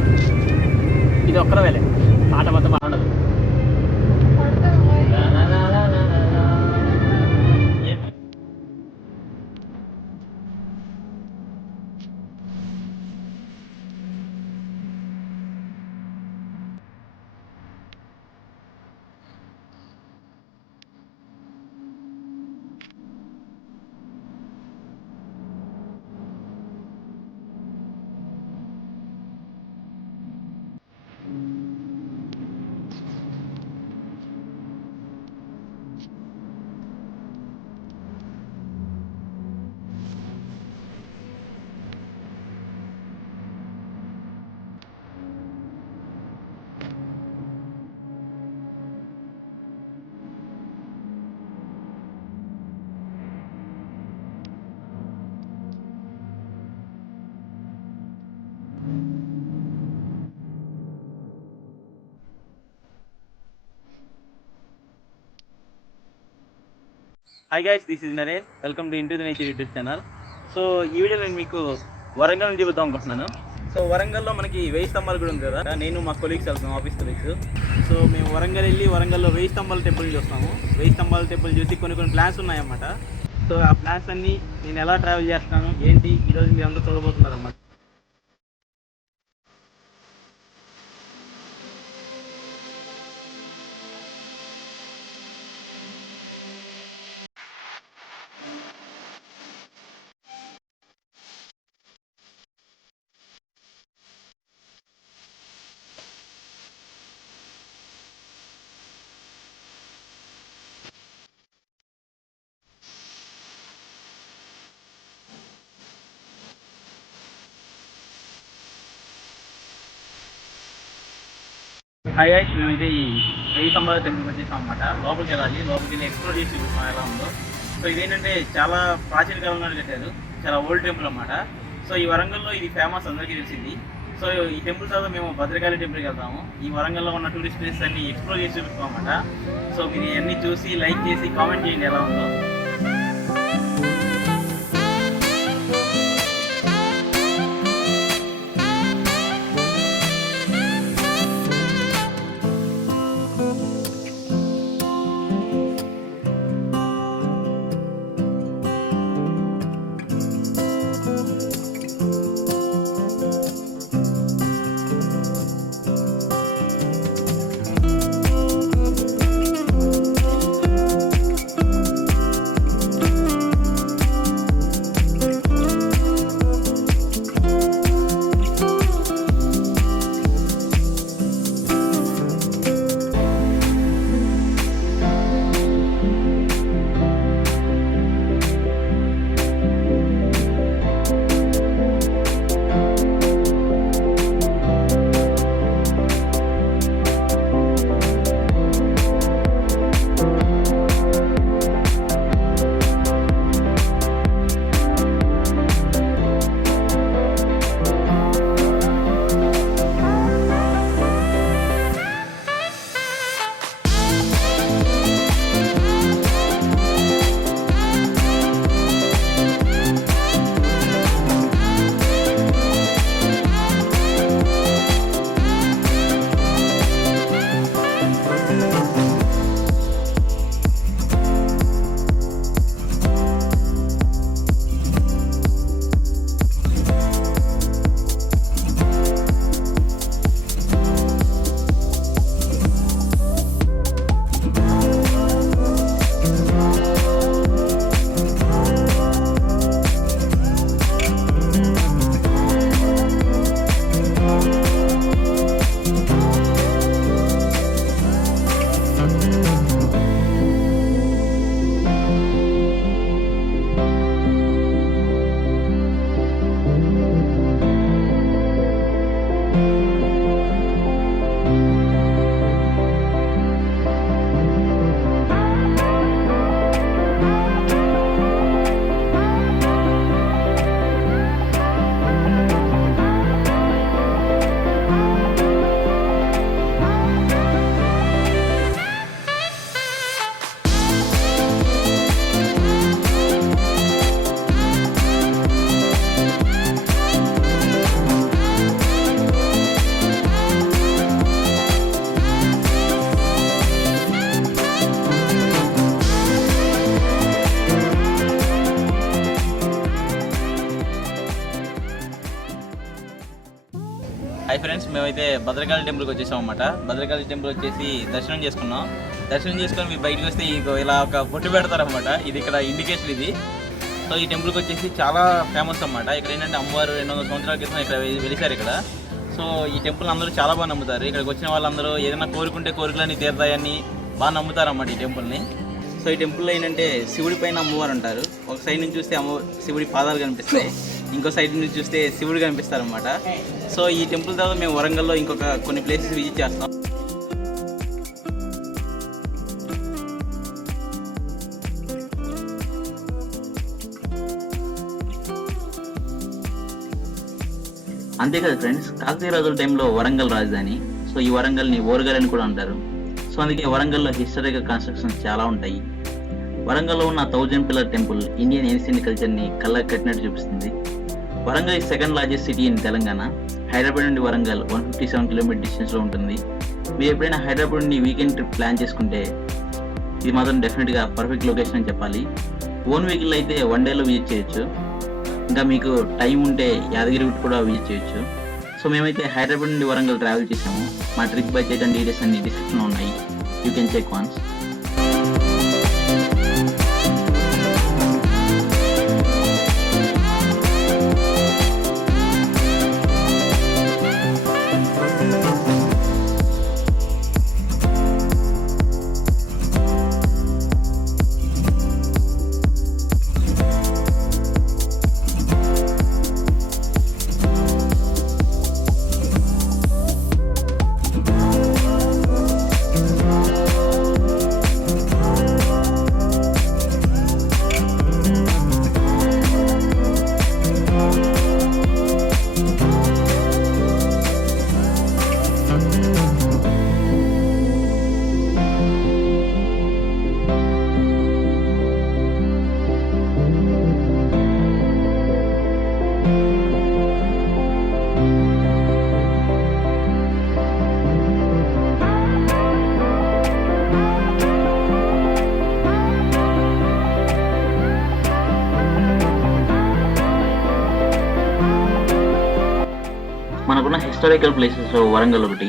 అన్ని ఇది ఒక్కర వేలే పాట మొత్తం బాగుండదు. Hi guys, this is Naren. Welcome to into the nature YouTube channel. So ఈ వీడియో నేను మీకు వరంగల్ నుంచి చెబుతాం అనుకుంటున్నాను. సో వరంగల్లో మనకి 1000 స్తంభాలు కూడా ఉంది కదా. నేను మా కొలీగ్స్ వెళ్తాం, ఆఫీస్ కొలీగ్స్. సో మేము వరంగల్ వెళ్ళి వరంగల్లో 1000 స్తంభాల టెంపుల్ చూస్తాము. 1000 స్తంభాల టెంపుల్ చూసి కొన్ని ప్లాన్స్ ఉన్నాయన్నమాట. సో ఆ ప్లాన్స్ అన్నీ నేను ఎలా ట్రావెల్ చేస్తాను ఏంటి ఈరోజు మీరు అందరూ చూడబోతున్నారు అన్నమాట. హాయ్ గైస్, మేమైతే ఈ 1000 స్తంభాల టెంపుల్కి వచ్చేసాం అన్నమాట. లోపలికి వెళ్ళాలి, లోపలికి వెళ్ళి ఎక్స్ప్లోర్ చేసి చూపిస్తాం ఎలా ఉందో. సో ఇదేంటంటే చాలా ప్రాచీన కాలంలో కట్టారు, చాలా ఓల్డ్ టెంపుల్ అన్నమాట. సో ఈ వరంగల్లో ఇది ఫేమస్, అందరికీ తెలిసింది. సో ఈ టెంపుల్ తర్వాత మేము భద్రకాళి టెంపుల్కి వెళ్తాము. ఈ వరంగల్లో ఉన్న టూరిస్ట్ ప్లేసెస్ అన్ని ఎక్స్ప్లోర్ చేసి చూపిస్తాం అన్నమాట. సో మీరు ఇవన్నీ చూసి లైక్ చేసి కామెంట్ చేయండి ఎలా ఉందో. హాయ్ ఫ్రెండ్స్, మేమైతే భద్రకాళి టెంపుల్కి వచ్చేసాం అన్నమాట. భద్రకాళి టెంపుల్ వచ్చేసి దర్శనం చేసుకున్నాం. దర్శనం చేసుకొని మీరు బయటకు వస్తే ఇలా ఒక బొట్టు పెడతారనమాట. ఇది ఇక్కడ ఇండికేషన్ ఇది. సో ఈ టెంపుల్కి వచ్చేసి చాలా ఫేమస్ అన్నమాట. ఇక్కడ ఏంటంటే అమ్మవారు 200 సంవత్సరాల క్రితం ఇక్కడ వెలిసారు ఇక్కడ. సో ఈ టెంపుల్ అందరూ చాలా బాగా నమ్ముతారు. ఇక్కడికి వచ్చిన వాళ్ళందరూ ఏదైనా కోరుకుంటే కోరికలన్నీ తీరుతాయని బాగా నమ్ముతారు అన్నమాట ఈ టెంపుల్ని. సో ఈ టెంపుల్లో ఏంటంటే శివుడి పైన అమ్మవారు ఉంటారు. ఒక సైడ్ నుంచి చూస్తే శివుడి పాదాలు కనిపిస్తాయి, ఇంకో సైడ్ నుంచి చూస్తే శివుడు కనిపిస్తారు అనమాట. సో ఈ టెంపుల్ తర్వాత మేము వరంగల్లో కొన్ని ప్లేసెస్ విజిట్ చేస్తాం. అంతే కదా ఫ్రెండ్స్, కాకతీయ రాజుల టైంలో వరంగల్ రాజధాని. సో ఈ వరంగల్ని ఓరుగల్ అని కూడా అంటారు. సో అందుకే వరంగల్లో హిస్టారికల్ కన్స్ట్రక్షన్స్ చాలా ఉంటాయి. వరంగల్లో ఉన్న 1000 పిల్లర్ టెంపుల్ ఇండియన్ ఏన్షియంట్ కల్చర్ని కళ్ళకి కట్టినట్టు చూపిస్తుంది. వరంగల్ ఈ second largest city in Telangana. Hyderabad నుండి వరంగల్ 157 కిలోమీటర్ డిస్టెన్స్లో ఉంటుంది. మీరు ఎప్పుడైనా హైదరాబాద్ నుండి వీకెండ్ ట్రిప్ ప్లాన్ చేసుకుంటే ఇది మాత్రం డెఫినెట్గా పర్ఫెక్ట్ లొకేషన్ అని చెప్పాలి. ఓన్ వెహికల్ అయితే 1 డేలో విజిట్ చేయొచ్చు. ఇంకా మీకు టైం ఉంటే యాదగిరి గుట్ట కూడా విజిట్ చేయొచ్చు. సో మేమైతే హైదరాబాద్ నుండి వరంగల్ ట్రావెల్ చేసాము. మా ట్రిప్ బడ్జెట్ అండ్ డీటెయిల్స్ అన్ని డిస్క్రిప్షన్లో ఉన్నాయి. You can check once. మనకున్న హిస్టారికల్ ప్లేసెస్ వరంగల్ ఒకటి.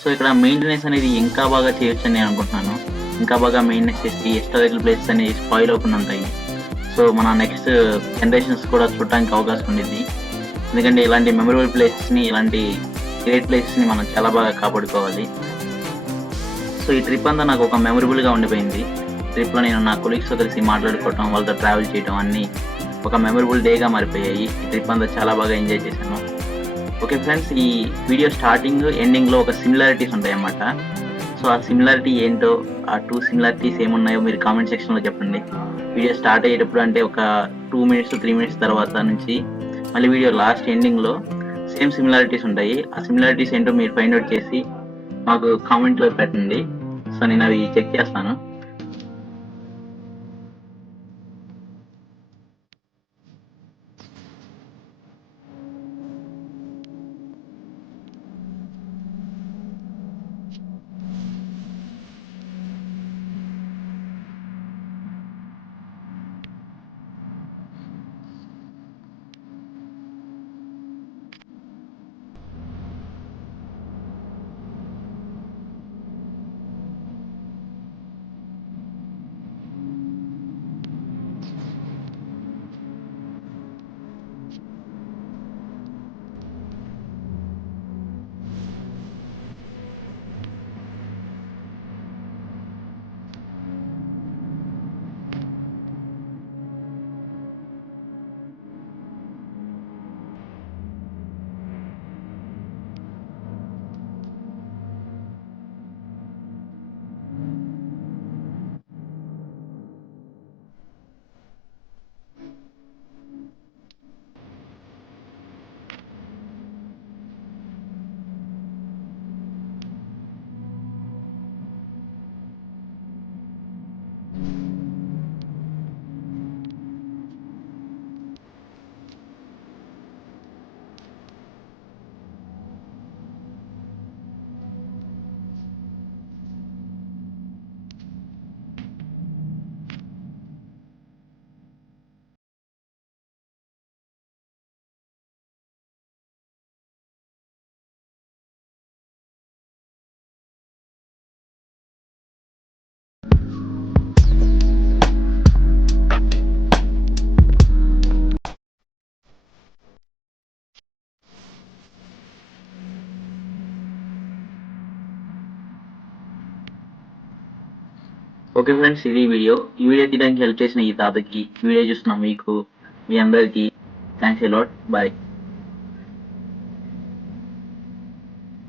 సో ఇక్కడ మెయింటెనెన్స్ అనేది ఇంకా బాగా చేయొచ్చు అని నేను అనుకుంటున్నాను. ఇంకా బాగా మెయింటెనెన్స్ చేసి హిస్టారికల్ ప్లేసెస్ అనేవి స్పాయిల్ అవ్వకుండా ఉంటాయి. సో మన నెక్స్ట్ జనరేషన్స్ కూడా చూడటానికి అవకాశం ఉండేది. ఎందుకంటే ఇలాంటి మెమరబుల్ ప్లేసెస్ని, ఇలాంటి గ్రేట్ ప్లేసెస్ని మనం చాలా బాగా కాపాడుకోవాలి. సో ఈ ట్రిప్ అంతా నాకు ఒక మెమరబుల్గా ఉండిపోయింది. ట్రిప్లో నేను నా కొలీగ్స్తో కలిసి మాట్లాడుకోవటం, వాళ్ళతో ట్రావెల్ చేయడం అన్నీ ఒక మెమరబుల్ డేగా మారిపోయాయి. ఈ ట్రిప్ అంతా చాలా బాగా ఎంజాయ్ చేశాను. ఓకే ఫ్రెండ్స్, ఈ వీడియో స్టార్టింగ్ ఎండింగ్లో ఒక సిమిలారిటీస్ ఉంటాయన్నమాట. సో ఆ సిమిలారిటీ ఏంటో, ఆ 2 సిమిలారిటీస్ ఏమున్నాయో మీరు కామెంట్ సెక్షన్లో చెప్పండి. వీడియో స్టార్ట్ అయ్యేటప్పుడు అంటే ఒక 2 మినిట్స్ 3 మినిట్స్ తర్వాత నుంచి మళ్ళీ వీడియో లాస్ట్ ఎండింగ్లో సేమ్ సిమిలారిటీస్ ఉంటాయి. ఆ సిమిలారిటీస్ ఏంటో మీరు ఫైండ్ అవుట్ చేసి మాకు కామెంట్లో పెట్టండి. సో నేను అవి చెక్ చేస్తాను. ఓకే ఫ్రెండ్స్, ఇది ఈ వీడియో తీయడానికి హెల్ప్ చేసిన ఈ తాతకి, వీడియో చూస్తున్న మీకు, మీ అందరికీ థ్యాంక్స్ ఎ లాట్. బాయ్.